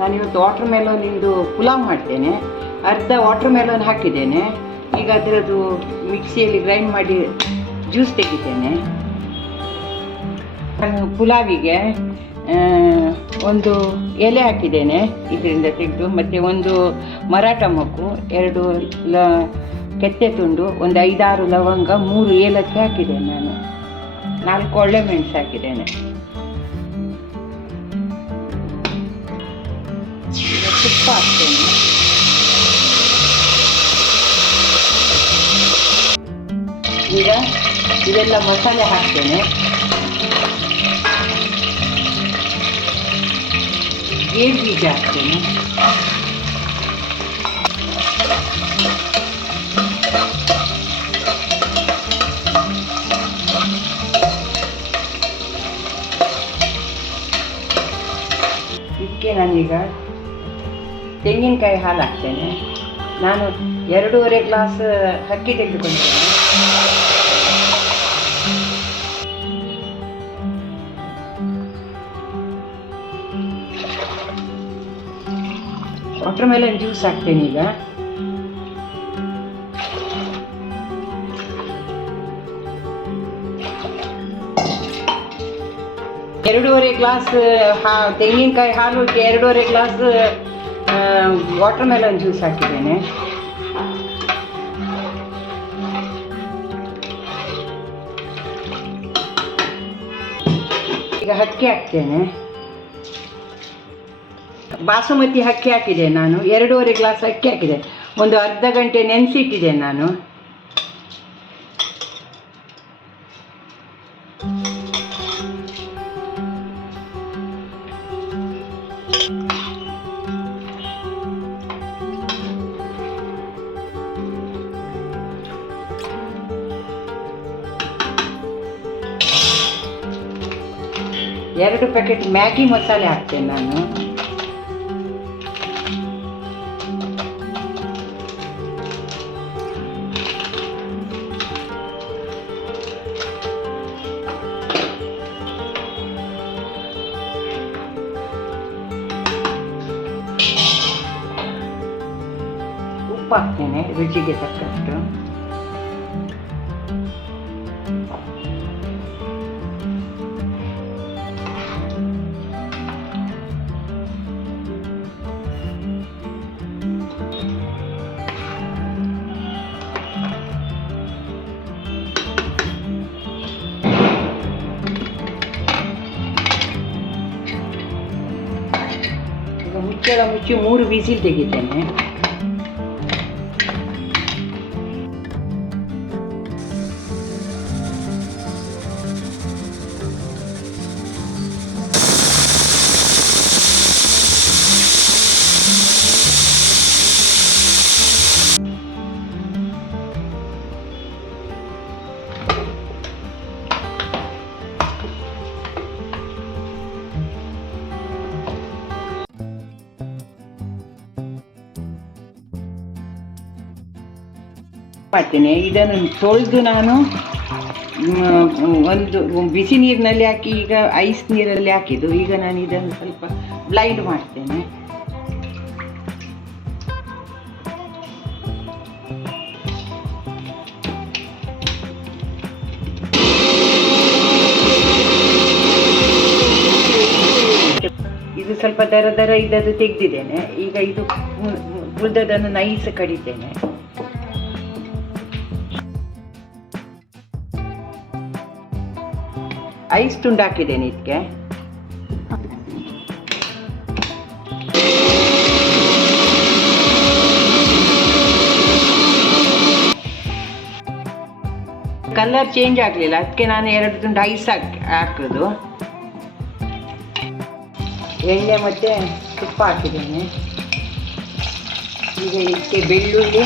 ನಾನಿವತ್ತು ವಾಟರ್ ಮೆಲೋನಿಂದು ಪುಲಾವ್ ಮಾಡ್ತೇನೆ. ಅರ್ಧ ವಾಟರ್ ಮೆಲೋನ್ ಹಾಕಿದ್ದೇನೆ. ಈಗ ಅದರದ್ದು ಮಿಕ್ಸಿಯಲ್ಲಿ ಗ್ರೈಂಡ್ ಮಾಡಿ ಜ್ಯೂಸ್ ತೆಗಿತೇನೆ. ನಾನು ಪುಲಾವಿಗೆ ಒಂದು ಎಲೆ ಹಾಕಿದ್ದೇನೆ ಇದರಿಂದ ತೆಗೆದು, ಮತ್ತು ಒಂದು ಮರಾಠ ಮೊಗ್ಗು, 2 ಕೆತ್ತೆ ತುಂಡು, ಒಂದು 5-6 ಲವಂಗ, 3 ಏಲಕ್ಕಿ ಹಾಕಿದ್ದೇನೆ. ನಾನು 4 ಒಳ್ಳೆ ಮೆಣಸು ಹಾಕಿದ್ದೇನೆ. ತುಪ್ಪ ಹಾಕ್ತೇನೆ. ಈಗ ಇದೆಲ್ಲ ಮಸಾಲೆ ಹಾಕ್ತೇನೆ. ಗೇರು ಬೀಜ ಹಾಕ್ತೇನೆ. ಇದಕ್ಕೆ ನಾನೀಗ ತೆಂಗಿನಕಾಯಿ ಹಾಲು ಹಾಕ್ತೇನೆ. ನಾನು 2.5 ಗ್ಲಾಸ್ ಅಕ್ಕಿ ತೆಗೆದುಕೊಂಡಿದ್ದೇನೆ. ವಾಟರ್ ಮೆಲನ್ ಜ್ಯೂಸ್ ಹಾಕ್ತೇನೆ. ಈಗ ಎರಡೂವರೆ ಗ್ಲಾಸ್ ತೆಂಗಿನಕಾಯಿ ಹಾಲು 2.5 ಗ್ಲಾಸ್ ವಾಟರ್ ಮೆಲನ್ ಜ್ಯೂಸ್ ಹಾಕಿದ್ದೇನೆ. ಈಗ ಅಕ್ಕಿ ಹಾಕ್ತೇನೆ. ಬಾಸುಮತಿ ಅಕ್ಕಿ ಹಾಕಿದೆ. ನಾನು 2.5 ಗ್ಲಾಸ್ ಅಕ್ಕಿ ಹಾಕಿದೆ. ಒಂದು ಅರ್ಧ ಗಂಟೆ ನೆನೆಸಿಟ್ಟಿದ್ದೆ ನಾನು. ಎರಡು ಪ್ಯಾಕೆಟ್ ಮ್ಯಾಗಿ ಮಸಾಲೆ ಹಾಕ್ತೇನೆ ನಾನು. ಉಪ್ಪು ಹಾಕ್ತೇನೆ ರುಚಿಗೆ ತಕ್ಕಷ್ಟು. ಮುಚ್ಚಳ ಮುಚ್ಚಿ 3 ವಿಸಿಲ್ ತೆಗಿತೇನೆ. ಮಾಡ್ತೇನೆ. ಇದನ್ನು ತೊಳೆದು ನಾನು ಒಂದು ಬಿಸಿ ನೀರಿನಲ್ಲಿ ಹಾಕಿ, ಈಗ ಐಸ್ ನೀರಲ್ಲಿ ಹಾಕಿದ್ದು. ಈಗ ನಾನು ಇದನ್ನು ಸ್ವಲ್ಪ ಬ್ಲೈಂಡ್ ಮಾಡ್ತೇನೆ. ಇದು ಸ್ವಲ್ಪ ದರ ಇದನ್ನು ತೆಗೆದಿದ್ದೇನೆ. ಈಗ ಇದು ಉಳಿದದನ್ನು ನೈಸ್ ಕಡಿತೇನೆ. ಐಸ್ ತುಂಡು ಹಾಕಿದ್ದೇನೆ ಇದಕ್ಕೆ. ಕಲರ್ ಚೇಂಜ್ ಆಗಲಿಲ್ಲ, ಅದಕ್ಕೆ ನಾನು 2 ತುಂಡು ಐಸ್ ಹಾಕೋದು. ಎಣ್ಣೆ ಮತ್ತು ತುಪ್ಪ ಹಾಕಿದ್ದೇನೆ. ಈಗ ಇದಕ್ಕೆ ಬೆಳ್ಳುಳ್ಳಿ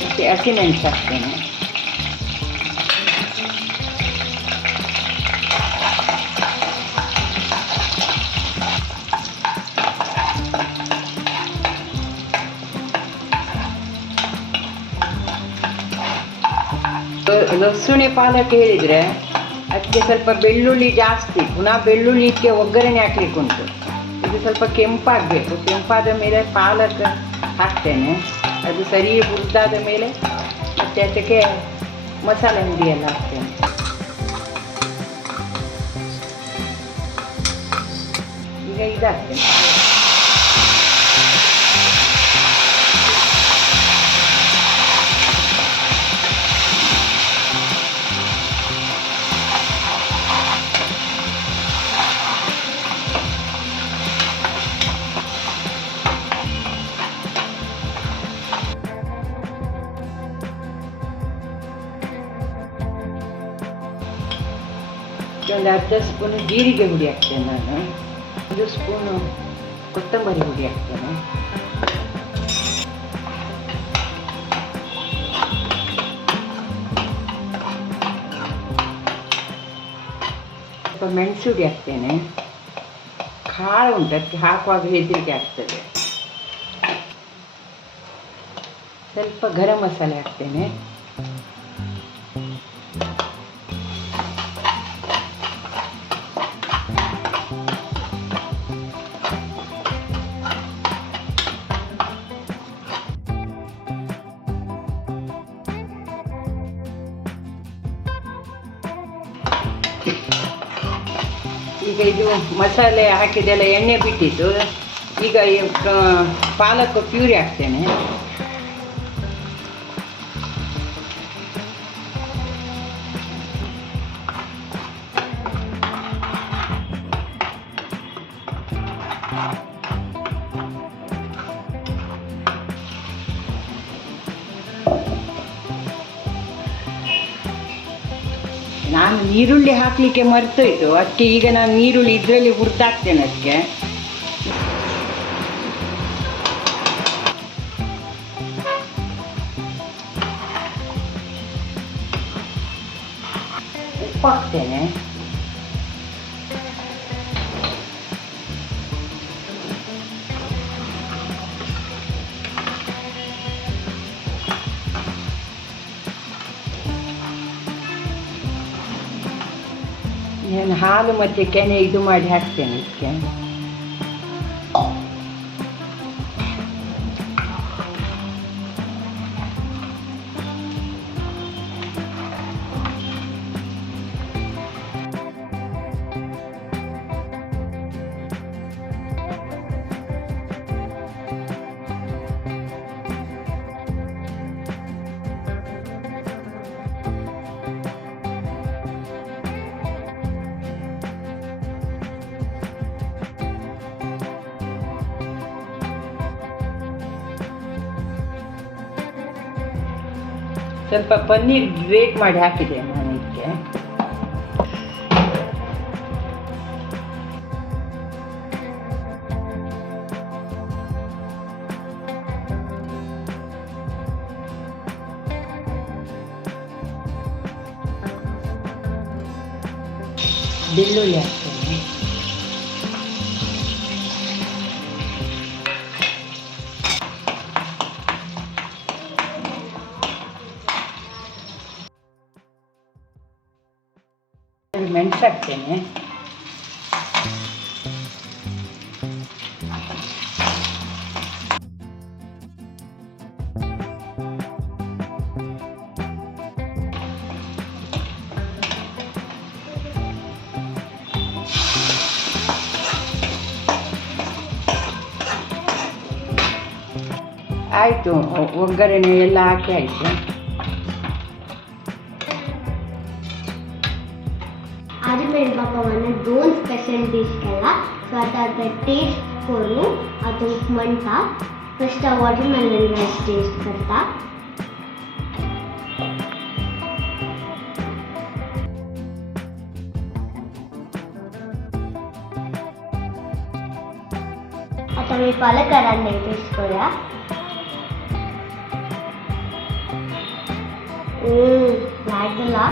ಮತ್ತು ಹಸಿಮೆಣಸು ಹಾಕ್ತೇನೆ. ಲಸೂನಿ ಪಾಲಕ್ ಹೇಳಿದರೆ ಅದಕ್ಕೆ ಸ್ವಲ್ಪ ಬೆಳ್ಳುಳ್ಳಿ ಜಾಸ್ತಿ, ಪುನಃ ಬೆಳ್ಳುಳ್ಳಿಗೆ ಒಗ್ಗರಣೆ ಹಾಕ್ಲಿಕ್ಕೆ ಉಂಟು. ಇದು ಸ್ವಲ್ಪ ಕೆಂಪಾಗಬೇಕು. ಕೆಂಪಾದ ಮೇಲೆ ಪಾಲಕ್ ಹಾಕ್ತೇನೆ. ಅದು ಸರಿ ಹುರಿದಾದ ಮೇಲೆ ಮತ್ತೆ ಅದಕ್ಕೆ ಮಸಾಲೆ ಹುಡಿ ಎಲ್ಲ ಹಾಕ್ತೇನೆ. ಈಗ ಇದಾಗ್ತೇನೆ. ಒಂದು ಅರ್ಧ ಸ್ಪೂನು ಜೀರಿಗೆ ಹುಡಿ ಹಾಕ್ತೇನೆ ನಾನು. 1 ಸ್ಪೂನು ಕೊತ್ತಂಬರಿ ಹುಡಿ ಹಾಕ್ತೇನೆ. ಸ್ವಲ್ಪ ಮೆಣಸು ಹುಡಿ ಹಾಕ್ತೇನೆ. ಕಾಳು ಉಂಟು, ಅದಕ್ಕೆ ಹಾಕುವಾಗ ಹೆದರಿಕೆ ಆಗ್ತದೆ. ಸ್ವಲ್ಪ ಗರಂ ಮಸಾಲೆ ಹಾಕ್ತೇನೆ. ಈಗ ಇದು ಮಸಾಲೆ ಹಾಕಿದೆಲ್ಲ ಎಣ್ಣೆ ಬಿಟ್ಟಿದ್ದು. ಈಗ ಪಾಲಕ್ ಪ್ಯೂರಿ ಹಾಕ್ತೇನೆ. ನಾನು ನೀರುಳ್ಳಿ ಹಾಕಲಿಕ್ಕೆ ಮರ್ತೋಯ್ತು. ಅದಕ್ಕೆ ಈಗ ನಾನು ನೀರುಳ್ಳಿ ಇದರಲ್ಲಿ ಹುರಿದಾಕ್ತೇನೆ. ಅದಕ್ಕೆ ಉಪ್ಪು ಹಾಕ್ತೇನೆ. ನಾನು ಹಾಲು ಮತ್ತು ಕೆನೆ ಇದು ಮಾಡಿ ಹಾಕ್ತೇನೆ ಇದಕ್ಕೆ. ಸ್ವಲ್ಪ ಪನ್ನೀರ್ ಗ್ರೇಟ್ ಮಾಡಿ ಹಾಕಿದೆ ನಾನು ಇದಕ್ಕೆ. ಬೆಳ್ಳುಳ್ಳಿ ಹಾಕ್ತೇನೆ. ಮೆಣಸು ಹಾಕ್ತೇನೆ. ಆಯಿತು, ಒಗ್ಗರಣೆ ಎಲ್ಲ ಹಾಕಿ ಆಯಿತು. आजमेर बाबा मैंने 2 स्पेशल डिश केला. सो आता टेस्ट करू. आता म्हणता फर्स्ट वॉटरमेलन राईस टेस्ट करता. आता मी पालकारांना टेस्ट करूया. लागला.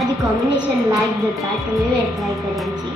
आधी कॉम्बिनेशन लाईक देता तुम्ही ट्राय करायची.